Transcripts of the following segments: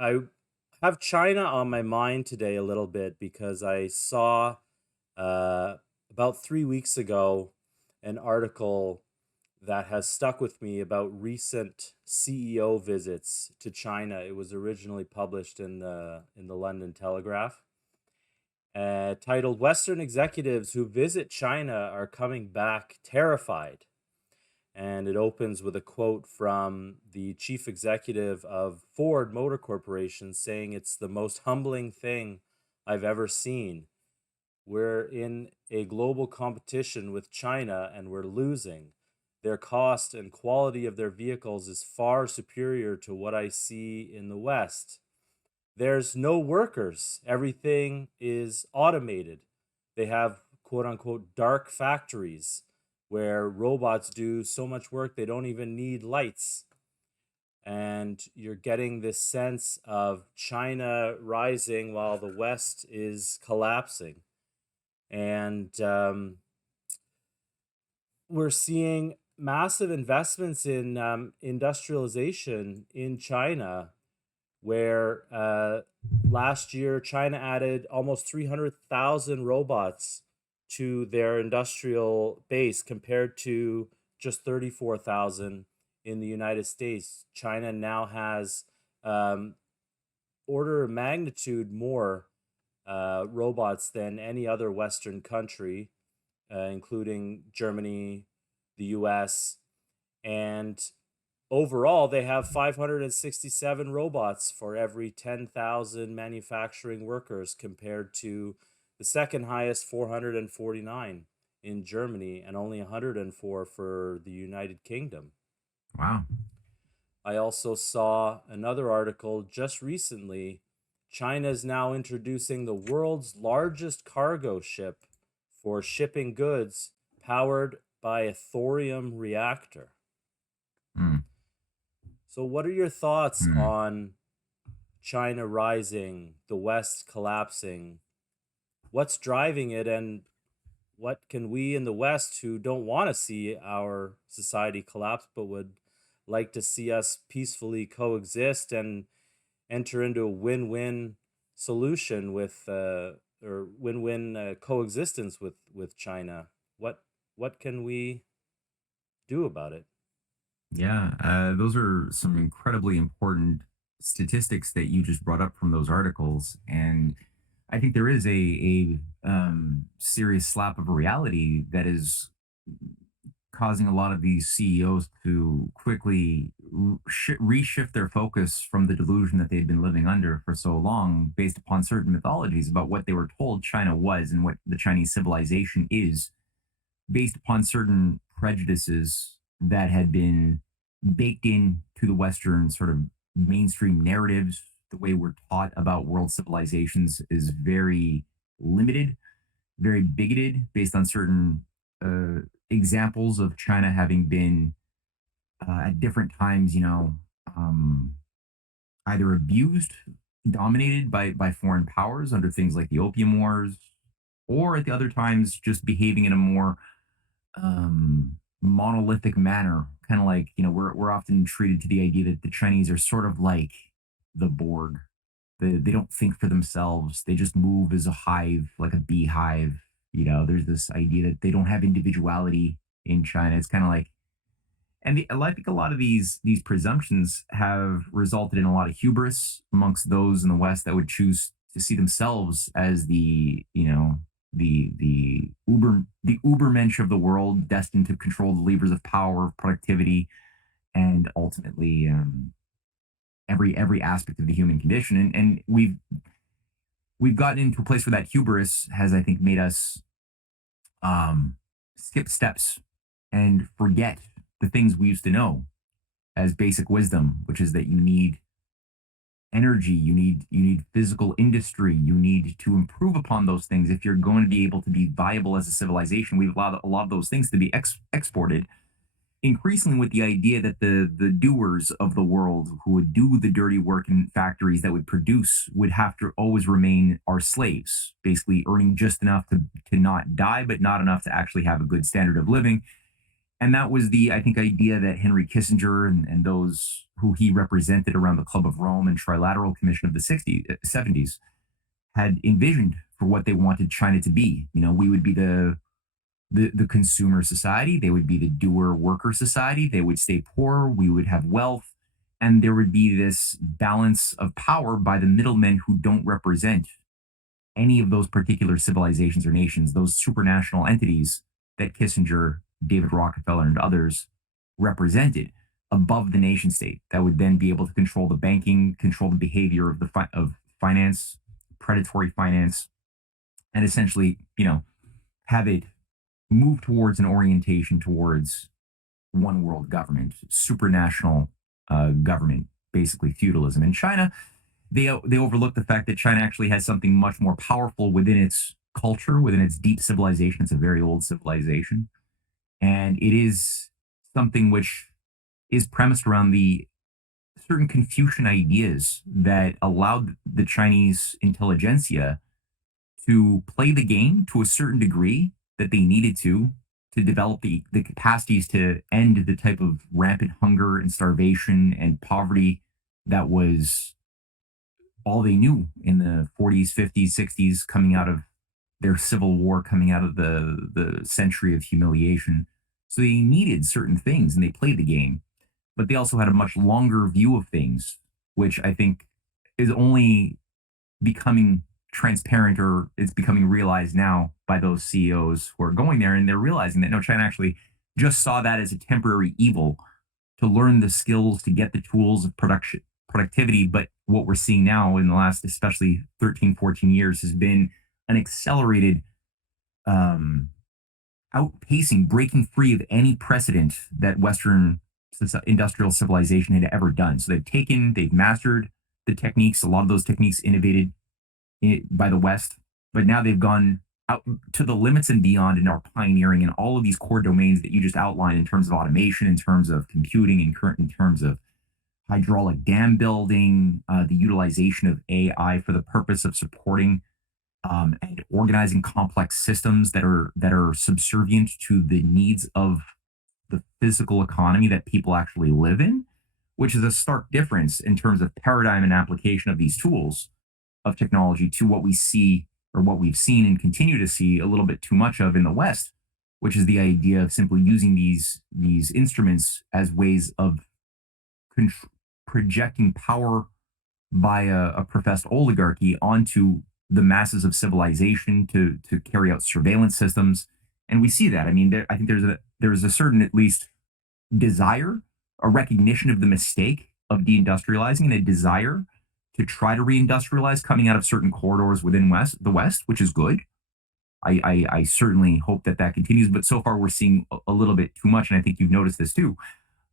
I have China on my mind today a little bit because I saw uh, about 3 weeks ago an article that has stuck with me about recent CEO visits to China. It was originally published in the London Telegraph, titled "Western Executives Who Visit China Are Coming Back Terrified." And it opens with a quote from the chief executive of Ford Motor Corporation saying it's the most humbling thing I've ever seen. We're in a global competition with China and we're losing. Their cost and quality of their vehicles is far superior to what I see in the West. There's no workers. Everything is automated. They have quote unquote dark factories where robots do so much work they don't even need lights. And you're getting this sense of China rising while the West is collapsing. And we're seeing massive investments in industrialization in China where last year China added almost 300,000 robots to their industrial base compared to just 34,000 in the United States. China now has um, order of magnitude more robots than any other Western country, including Germany, the US, and overall, they have 567 robots for every 10,000 manufacturing workers compared to the second highest 449 in Germany and only 104 for the United Kingdom. Wow. I also saw another article just recently. China is now introducing the world's largest cargo ship for shipping goods powered by a thorium reactor. Mm, So, what are your thoughts mm. on China rising, the West collapsing? What's driving it, and what can we in the West who don't want to see our society collapse but would like to see us peacefully coexist and enter into a win-win solution with or win-win coexistence with China? What can we do about it? Yeah, those are some incredibly important statistics that you just brought up from those articles, and I think there is a serious slap of reality that is causing a lot of these CEOs to quickly reshift their focus from the delusion that they've been living under for so long, based upon certain mythologies about what they were told China was and what the Chinese civilization is, based upon certain prejudices that had been baked in to the Western sort of mainstream narratives. The way we're taught about world civilizations is very limited, very bigoted, based on certain uh, examples of China having been at different times, um, either abused, dominated by foreign powers under things like the Opium Wars, or at the other times just behaving in a more monolithic manner, kind of like we're often treated to the idea that the Chinese are sort of like the Borg. They don't think for themselves. They just move as a hive, like a beehive. There's this idea that they don't have individuality in China. It's kind of like, I think a lot of these presumptions have resulted in a lot of hubris amongst those in the West that would choose to see themselves as the ubermensch of the world, destined to control the levers of power, productivity, and ultimately every aspect of the human condition. And we've gotten into a place where that hubris has, I think, made us skip steps and forget the things we used to know as basic wisdom, which is that you need energy, you need physical industry, you need to improve upon those things if you're going to be able to be viable as a civilization. We've allowed a lot of those things to be exported, increasingly with the idea that the doers of the world, who would do the dirty work in factories that would produce, would have to always remain our slaves, basically earning just enough to not die, but not enough to actually have a good standard of living. And that was the, I think, idea that Henry Kissinger and those who he represented around the Club of Rome and Trilateral Commission of the 60s, 70s had envisioned for what they wanted China to be. We would be the consumer society, they would be the doer worker society, they would stay poor, we would have wealth, and there would be this balance of power by the middlemen who don't represent any of those particular civilizations or nations, those supranational entities that Kissinger, David Rockefeller, and others represented above the nation state that would then be able to control the banking, control the behavior of of finance, predatory finance, and essentially, have it move towards an orientation towards one world government, supranational government, basically feudalism. In China, they overlook the fact that China actually has something much more powerful within its culture, within its deep civilization. It's a very old civilization, and it is something which is premised around the certain Confucian ideas that allowed the Chinese intelligentsia to play the game to a certain degree that they needed to develop the capacities to end the type of rampant hunger and starvation and poverty that was all they knew in the 40s, 50s, 60s, coming out of their civil war, coming out of the century of humiliation. So they needed certain things and they played the game, but they also had a much longer view of things, which I think is only becoming transparent, or it's becoming realized now by those CEOs who are going there, and they're realizing that no, China actually just saw that as a temporary evil to learn the skills, to get the tools of productivity. But what we're seeing now in the last, especially 13, 14 years, has been an accelerated um, outpacing, breaking free of any precedent that Western industrial civilization had ever done. So they've mastered the techniques, a lot of those techniques innovated by the West, but now they've gone out to the limits and beyond and are pioneering in all of these core domains that you just outlined in terms of automation, in terms of computing, in terms of hydraulic dam building, the utilization of AI for the purpose of supporting and organizing complex systems that are subservient to the needs of the physical economy that people actually live in, which is a stark difference in terms of paradigm and application of these tools of technology to what we see, or what we've seen and continue to see a little bit too much of in the West, which is the idea of simply using these instruments as ways of con- projecting power by a professed oligarchy onto the masses of civilization to carry out surveillance systems. And we see that. I mean, I think there's a certain, at least, desire, a recognition of the mistake of deindustrializing, and a desire to try to reindustrialize coming out of certain corridors within the West, which is good. I certainly hope that that continues, but so far we're seeing a little bit too much, and I think you've noticed this too,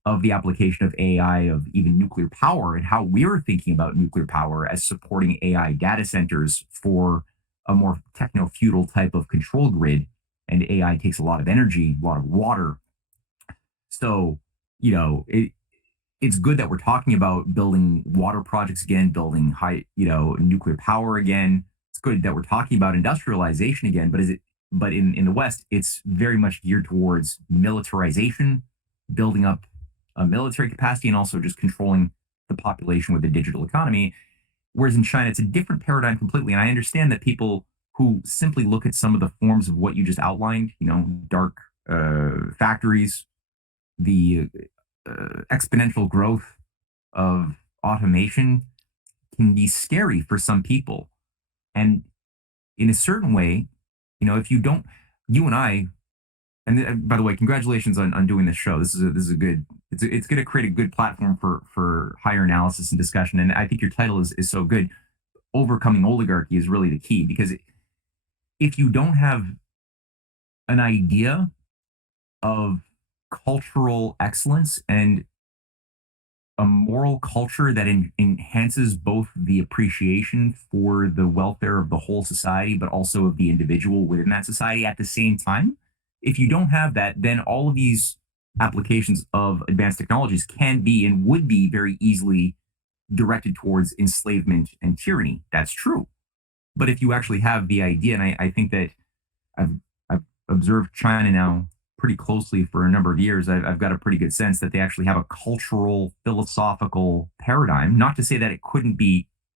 of the application of AI, of even nuclear power, and how we're thinking about nuclear power as supporting AI data centers for a more techno feudal type of control grid. And AI takes a lot of energy, a lot of water. So, you know, it's good that we're talking about building water projects again, building nuclear power again. It's good that we're talking about industrialization again, but in the West, it's very much geared towards militarization, building up a military capacity, and also just controlling the population with the digital economy. Whereas in China, it's a different paradigm completely. And I understand that people who simply look at some of the forms of what you just outlined, dark factories, the exponential growth of automation, can be scary for some people. And in a certain way, if you don't, you and I, and by the way, congratulations on doing this show. This is a good, it's going to create a good platform for higher analysis and discussion. And I think your title is so good. Overcoming oligarchy is really the key, because if you don't have an idea of cultural excellence and a moral culture that enhances both the appreciation for the welfare of the whole society, but also of the individual within that society at the same time, if you don't have that, then all of these applications of advanced technologies can be and would be very easily directed towards enslavement and tyranny. That's true. But if you actually have the idea, and I think that I've observed China now pretty closely for a number of years, I've got a pretty good sense that they actually have a cultural, philosophical paradigm. Not to say that it couldn't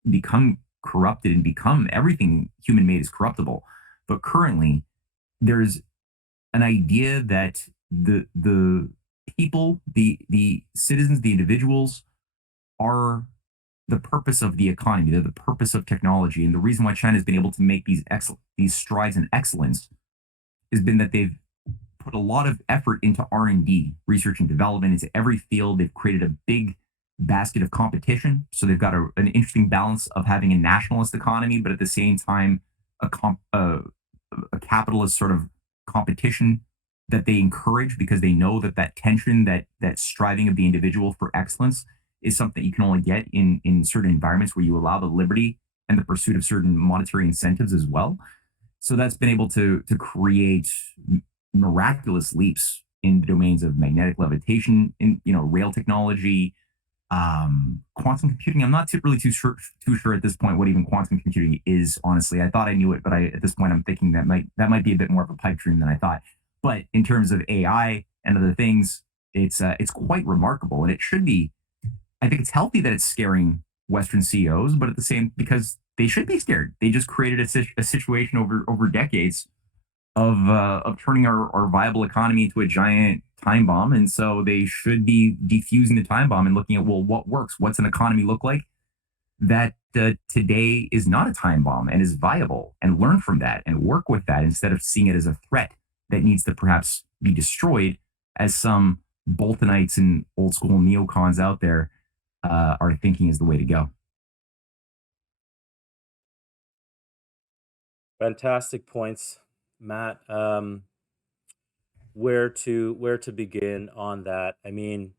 become corrupted and become everything human made is corruptible, but currently there's an idea that the people, the citizens, the individuals are the purpose of the economy. They're the purpose of technology, and the reason why China has been able to make these strides in excellence has been that they've put a lot of effort into R&D, research and development, into every field. They've created a big basket of competition. So they've got an interesting balance of having a nationalist economy, but at the same time, a, comp, a capitalist sort of competition that they encourage because they know that that tension, that striving of the individual for excellence is something you can only get in certain environments where you allow the liberty and the pursuit of certain monetary incentives as well. So that's been able to create miraculous leaps in the domains of magnetic levitation, in rail technology, quantum computing. I'm not really too sure at this point what even quantum computing is. Honestly, I thought I knew it, but at this point I'm thinking that might be a bit more of a pipe dream than I thought. But in terms of AI and other things, it's quite remarkable, and it should be. I think it's healthy that it's scaring Western CEOs, but at the same, because they should be scared. They just created a situation over decades of turning our viable economy into a giant time bomb, and so they should be defusing the time bomb and looking at, well, what works? What's an economy look like that today is not a time bomb and is viable, and learn from that and work with that instead of seeing it as a threat that needs to perhaps be destroyed, as some Boltonites and old school neocons out there are thinking is the way to go. Fantastic points, Matt. Where to begin on that? I mean,